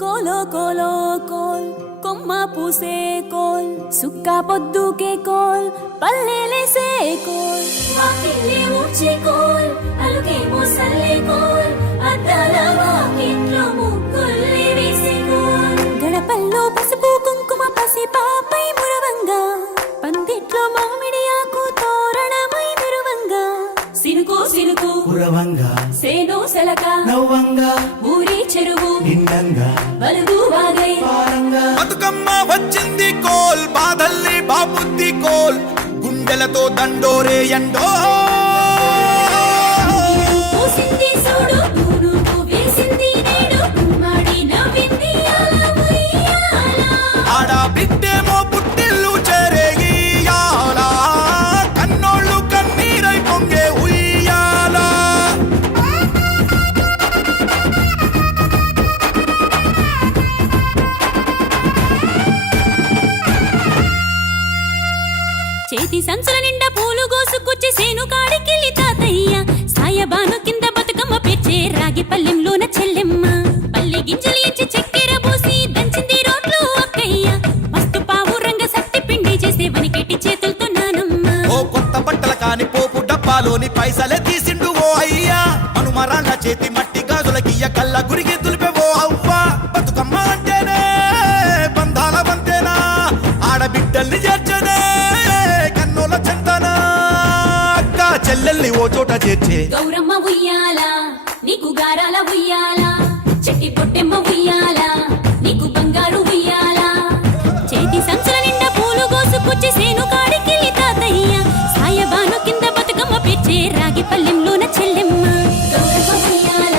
కోలో కోలో coal కొమ్మ పూసే coal సుక్క పొద్దుకే coal పల్లెలేసే coal వాకిల్లే ఊడ్చే coal అలుకేమో Salle coal అద్దాల వాకిట్లో ముగ్గుల్ని వేసే కోల్ గడపల్లో పసుపు కుంకుమ పసి పాపై మురవంగా పందిట్లో మామిడి ఆకు తోరణమై మెరువంగా సినుకు సినుకు కురవంగా సేను సెలక నవ్వంగా ఊరి చెరువు నిండంగా బలుగు వాగై పారంగా బతుకమ్మ వచ్చింది కోల్ బాధల్లి బాబుద్ది కోల్ గుండెలతో దండోరే ఎండో పూసింది చూడు తూనుకు వేసింది నేడు గుమ్మడి నవ్వింది అల ఉయ్యాల ఆడ బిడ్డేమో పుట్టిల్లు చెరేగియాల కన్నోళ్ళు కన్నీరై పొంగే ఉయ్యాల చేతి సంచుల నిండా పూలు గోసుకొచ్చి సేను కాడికెళ్ళి తాతయ్య సాయబాను కింద బతుకమ్మ పేర్చే రాగి పల్లెంలోన చెల్లెమ్మ పల్లె గింజలు ఎంచి చక్కెర పోసి దంచింది రోడ్లు అక్కయ్య మస్తు పావు రంగ సత్తి పిండి చేసే వనికెట్టి చేతులతో నానమ్మ ఓ కొత్త బట్టల కాని పోపు డబ్బాలోని పైసలే తీసిండు ఓ అయ్యా మనుమరాళ్ళ చేతి మట్టి గాజులకియ్య కళ్ళ గురిగి తులిపే ఓ అవ్వ బతుకమ్మ అంటేనే బంధాల వంతేనా ఆడబిడ్డల్ని చేర్చనే కన్నుల చెంతనా అక్క చెల్లెల్ని ఓ చోట చేర్చే గౌరమ్మ ఉయ్యాల నీకు గారాల ఉయ్యాల చెట్టి పొట్టెమ్మ ఉయ్యాల నీకు బంగారు ఉయ్యాల చేతి సంచుల నిండా పూలు గోసుకొచ్చి సేను కాడికెళ్ళి తాతయ్య సాయబాను కింద బతుకమ్మ పేర్చే రాగి పల్లెంలోన చెల్లెమ్మ గౌరమ్మ ఉయ్యాల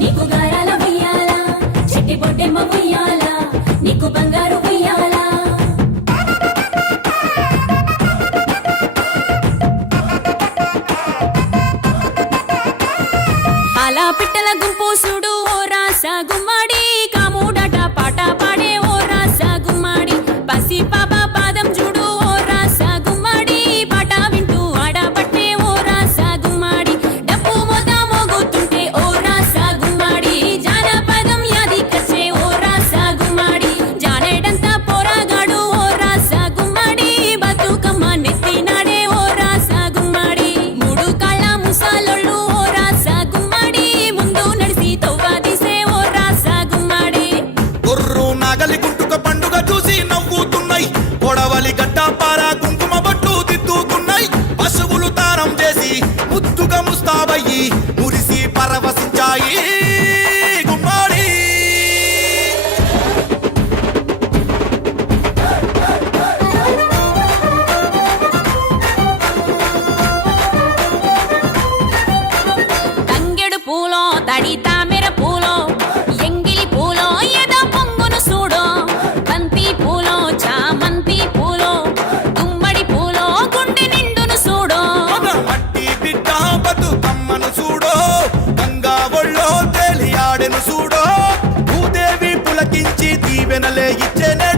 నీకు గారాల ఉయ్యాల చెట్టి పొట్టెమ్మ ఉయ్యాల నీకు బంగారు ఉయ్యాల అలా పిట్టల గుంపు చూడు ఓ రాస గుమ్మడి కాముడట పాట పాడే ఓ రాస గుమ్మడి పసి పాప పాదం చూడు ఓ రాస గుమ్మడి పాట వింటూ ఆడబట్టే ఓ రాస గుమ్మడి డప్పు మోత మోగుతుంటే ఓ రాస గుమ్మడి జానపదం యాదికొచ్చే ఓ రాస గుమ్మడి జానేడంతా పోరాగాడు ఓ రాస గుమ్మడి బతుకమ్మ నెత్తినాడే ఓ రాస గుమ్మడి మూడు కాళ్ళ ముసాలొళ్ళు ఓ రాస గుమ్మడి ముందు నడిసి తవ్వాదిసే ఓ రాస గుమ్మడి గొర్రు నాగలి గుంటుక పండుగ చూసి నవ్వుతున్నాయి కొడవలి గడ్డ పార కుంకుమ బట్టు దిద్దుకున్నాయి పశువులు తారం చేసి ముద్దుగా ముస్తాబయ్యి మురిసి పరవశించాయి గుమ్మాడి తంగెడు పూలో తడి తామెర పూలో ఎంగిలి పూలో ఎద పొంగును చూడో బంతి పూలో చామంతి పూలో గుమ్మడి పూలో గుండె నిండును చూడో మట్టి బిడ్డ బతుకమ్మను చూడో గంగా ఒళ్ళో తేలియాడెను చూడో భూదేవి పులకించి దీవెనలే ఇచ్చెనే